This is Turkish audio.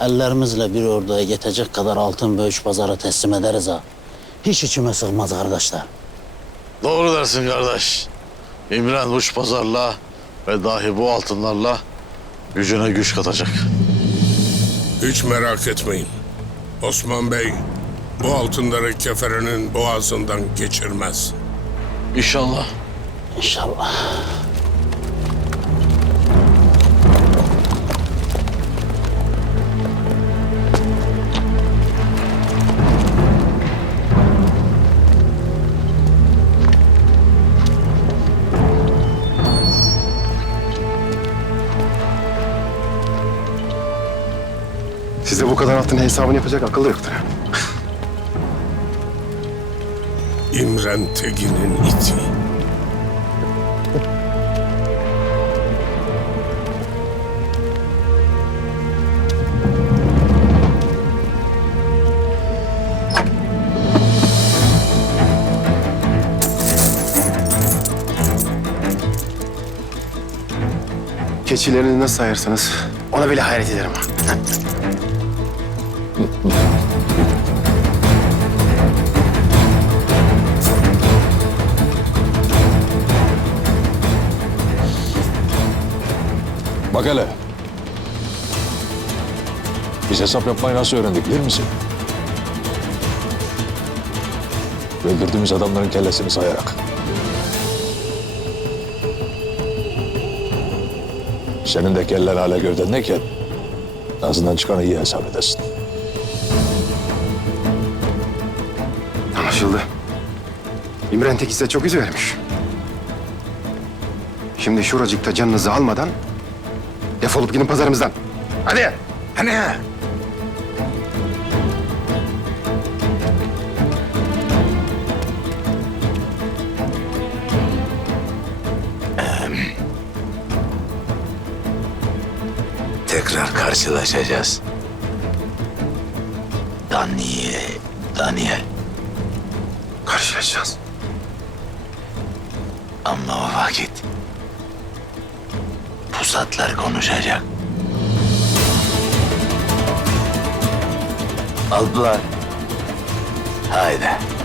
Ellerimizle bir orduya yetecek kadar altın böğüş pazara teslim ederiz ha. Hiç içime sığmaz kardeşler. Doğru dersin kardeş. İmren uç pazarla ve dahi bu altınlarla gücüne güç katacak. Hiç merak etmeyin. Osman Bey bu altınları keferenin boğazından geçirmez. İnşallah. İnşallah. Size bu kadar altın hesabını yapacak akıl da yoktur. İmren Tegin'in iti. Keçilerini nasıl sayarsanız ona bile hayret ederim. Bak hele. Biz hesap yapmayı nasıl öğrendik bilir misin? Öldürdüğümüz adamların kellesini sayarak. Senin de kellen hala gövdendeyken ağzından çıkanı iyi hesap edersin. Anlaşıldı. İmren Tekin çok vermiş. Şimdi şuracıkta canınızı almadan defolup gidin pazarımızdan. Hadi. Hani Tekrar karşılaşacağız. Daniel, Daniel. Karşılaşacağız. Ama o vakit pusatlar konuşacak. Aldılar. Haydi.